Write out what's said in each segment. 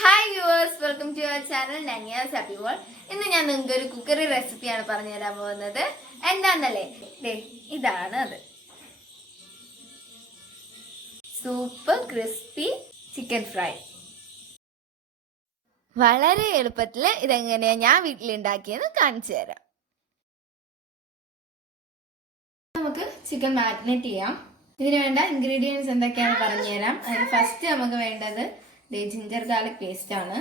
Hi viewers, welcome to our channel NANIASHAPPYWORLD. ഇന്ന് ഞാൻ നിങ്ങൾക്ക് ഒരു കുക്കറി റെസിപ്പിയാണ് പറഞ്ഞു തരാൻ പോകുന്നത്. എന്താണെന്നല്ലേ? ഇതാണ് അത്. Super crispy chicken fry. വളരെ എളുപ്പത്തിൽ ഇതെങ്ങനെയാണ് ഞാൻ വീട്ടിൽ ഉണ്ടാക്കിയെന്ന് കാണിച്ചു തരാം. നമുക്ക് ചിക്കൻ മാരിനേറ്റ് ചെയ്യാം. ഇതിന് വേണ്ട ഇൻഗ്രീഡിയൻസ് എന്തൊക്കെയാണെന്ന് പറഞ്ഞു തരാം. അതിന് ഫസ്റ്റ് നമുക്ക് വേണ്ടത് ജിഞ്ചർ ഗാർലിക് പേസ്റ്റ് ആണ്.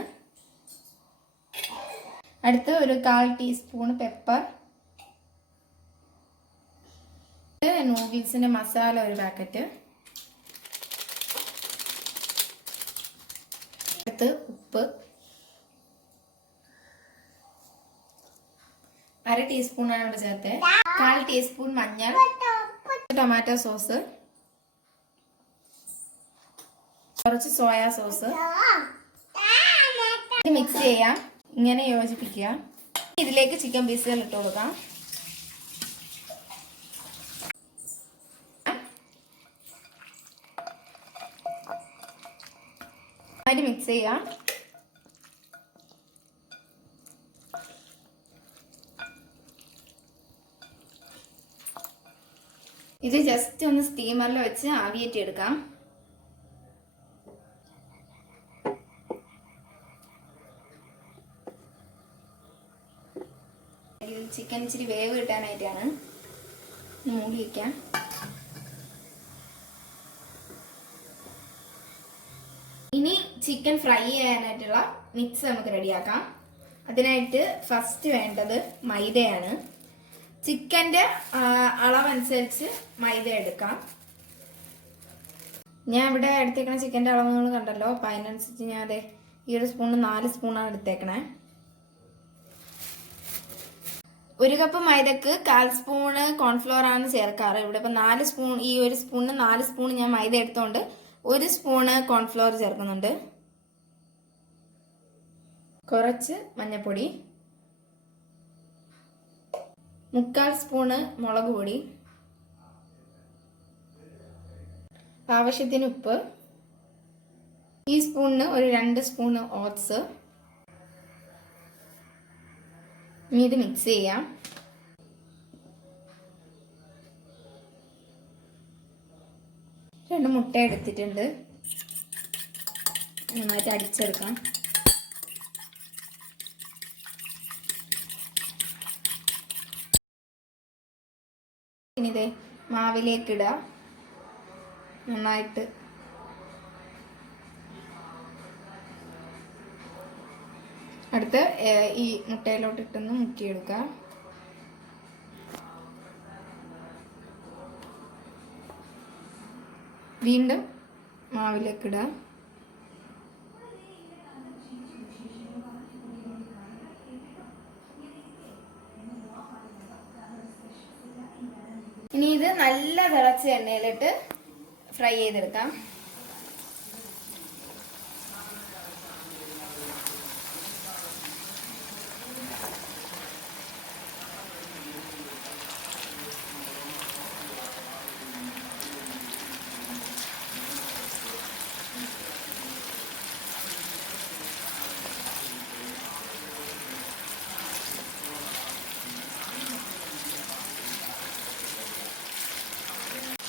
അടുത്ത് ഒരു 1/4 ടീസ്പൂൺ പെപ്പർ, നൂഡിൽസിന്റെ മസാല ഒരു പാക്കറ്റ്, അടുത്ത് ഉപ്പ്, 1/2 ടീസ്പൂൺ ആണ് ഇവിടെ ചേർത്ത്, 1/4 ടീസ്പൂൺ മഞ്ഞൾ, ടൊമാറ്റോ സോസ്, കുറച്ച് സോയ സോസ്. ഇത് മിക്സ് ചെയ്യാം, ഇങ്ങനെ യോജിപ്പിക്കുക. ഇതിലേക്ക് ചിക്കൻ പീസുകൾ ഇട്ട് കൊടുക്കാം. അതിന് മിക്സ് ചെയ്യാം. ഇത് ജസ്റ്റ് ഒന്ന് സ്റ്റീമറിൽ വെച്ച് ആവിയേറ്റി എടുക്കാം. ചിക്കൻ ഇച്ചിരി വേവ് കിട്ടാനായിട്ടാണ്. മൂടി വയ്ക്കാം. ഇനി ചിക്കൻ ഫ്രൈ ചെയ്യാനായിട്ടുള്ള മിക്സ് നമുക്ക് റെഡിയാക്കാം. അതിനായിട്ട് ഫസ്റ്റ് വേണ്ടത് മൈദയാണ്. ചിക്കൻ്റെ അളവനുസരിച്ച് മൈദ എടുക്കാം. ഞാൻ ഇവിടെ എടുത്തേക്കണ ചിക്കൻ്റെ അളവ് നിങ്ങൾ കണ്ടല്ലോ. അപ്പം അതിനനുസരിച്ച് ഞാൻ അതെ ഈ ഒരു സ്പൂണ് 4 സ്പൂണാണ് എടുത്തേക്കണേ. 1 കപ്പ് മൈദക്ക് 1/4 സ്പൂണ് കോൺഫ്ലവർ ആണ് ചേർക്കാറ്. ഇവിടെ ഇപ്പം 4 സ്പൂൺ, ഈ ഒരു സ്പൂണിന് 4 സ്പൂൺ ഞാൻ മൈദ എടുത്തോണ്ട് 1 സ്പൂണ് കോൺഫ്ലവർ ചേർക്കുന്നുണ്ട്. കുറച്ച് മഞ്ഞൾപ്പൊടി, 3/4 സ്പൂണ് മുളക് പൊടി, ആവശ്യത്തിന് ഉപ്പ്, ഈ സ്പൂണിന് ഒരു 2 സ്പൂണ് ഓട്സ്. ഇനി ഇത് മിക്സ് ചെയ്യാം. രണ്ട് മുട്ട എടുത്തിട്ടുണ്ട്, നന്നായിട്ട് അടിച്ചെടുക്കാം. ഇനി ഇതേ മാവിലേക്ക് ഇടുക. നന്നായിട്ട് അടുത്ത് ഈ മുട്ടയിലോട്ട് ഇട്ടൊന്ന് മുക്കിയെടുക്കുക. വീണ്ടും മാവിലേക്ക് ഇടുക. ഇനി ഇത് നല്ല തിളച്ച എണ്ണയിലിട്ട് ഫ്രൈ ചെയ്തെടുക്കാം.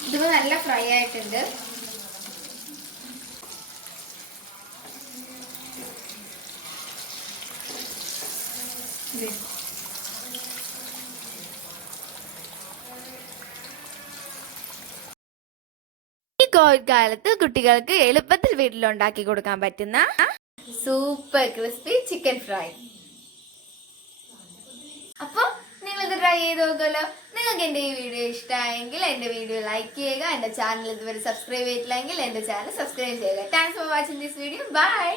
ഇത് നല്ല ഫ്രൈ ആയിട്ടുണ്ട്. ഈ കോവിഡ് കാലത്ത് കുട്ടികൾക്ക് എളുപ്പത്തിൽ വീട്ടിലുണ്ടാക്കി കൊടുക്കാൻ പറ്റുന്ന സൂപ്പർ ക്രിസ്പി ചിക്കൻ ഫ്രൈ. അപ്പൊ നിങ്ങളിത് ട്രൈ ചെയ്ത് നോക്കുമല്ലോ. നിങ്ങൾക്ക് എൻ്റെ ഈ വീഡിയോ ഇഷ്ടമായെങ്കിൽ എൻ്റെ വീഡിയോ ലൈക്ക് ചെയ്യുക. എൻ്റെ ചാനൽ ഇതുവരെ സബ്സ്ക്രൈബ് ചെയ്തിട്ടില്ലെങ്കിൽ എൻ്റെ ചാനൽ സബ്സ്ക്രൈബ് ചെയ്യുക. Thanks for watching this video. By.